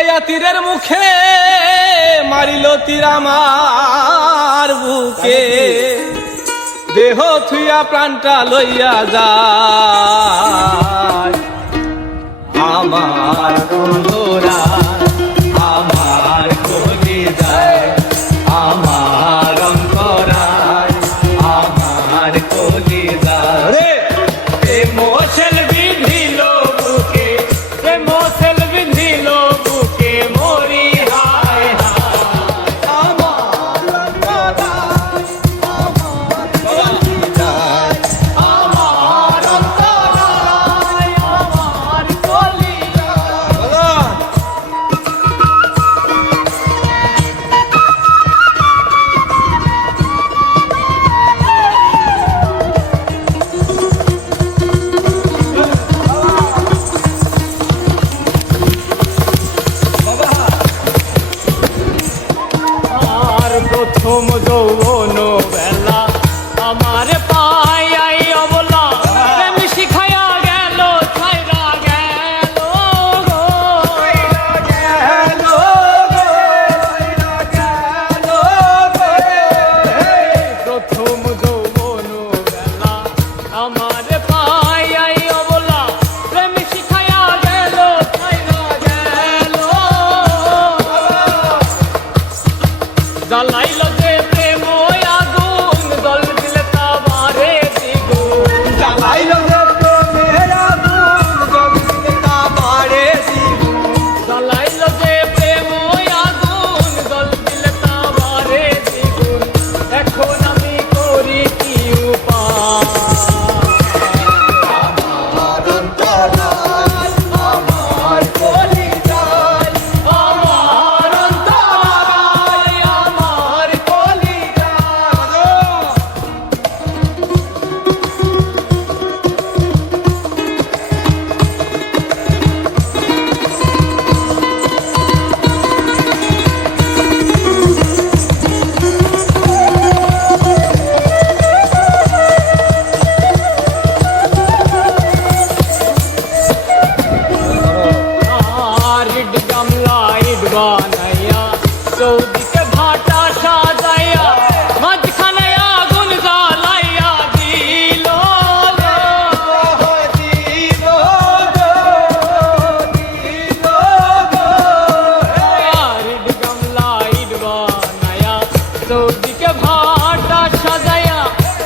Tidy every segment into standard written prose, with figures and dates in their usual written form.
পাইয়া তীরের মুখে মারিল তীর আমার বুকে, দেহ থুইয়া প্রাণটা লইয়া যায় আমার বন্ধুরা, আমার কলিজায়, আমার অন্তরায়, আমার কলিজায় মোছেল বিধিল বুকে, মোছেল বিধিল বুকে মরি হায় আমার অন্তরায়, আমার কলিজায়, আমার অন্তরায়, আমার কলিজায়। প্রথম যৌবন বেলা আমার পাই অবলা, প্রেম শিখাইয়া গেল ছাইরা গেল প্রথম যৌবন বেলা আমার পাই অবলা, প্রেম শিখাইয়া গেল ছাইরা গেল জ্বালাইল যে প্রেম আগুন, জল দিলে তা বাড়ে দ্বিগুণ, জ্বালাইল যে প্রেমের আগুন, জল দিলে তা বাড়ে দ্বিগুণ, জ্বালাইল যে প্রেম আগুন, জল দিলে তা বাড়ে দ্বিগুণ। এখন আমি করি কি উপায়, আমার অন্তরায়, আমার কলিজায়, আমার অন্তরায়, আমার কলিজায়। ইট গামলা ইট বানাইয়া, চৌদিকে ভাটা সাজাইয়া, মাঝখানে আগুন জ্বালাইয়া দিল ইট গামলা ইট বানাইয়া, চৌদিকে ভাটা সাজাইয়া,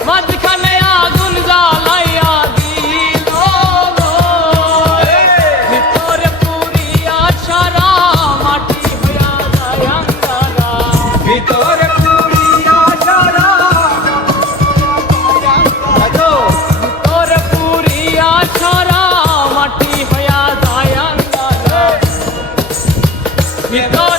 মাঝখানে আগুন জ্বালাইয়া দিল ভিতরে পুরিয়া সারা মাটি হইয়া যায় আঙ্গারা, ভিতরে পুরিয়া সারা, ভিতরে পুরিয়া সারা মাটি হইয়া যায় আঙ্গারা, ভিতরে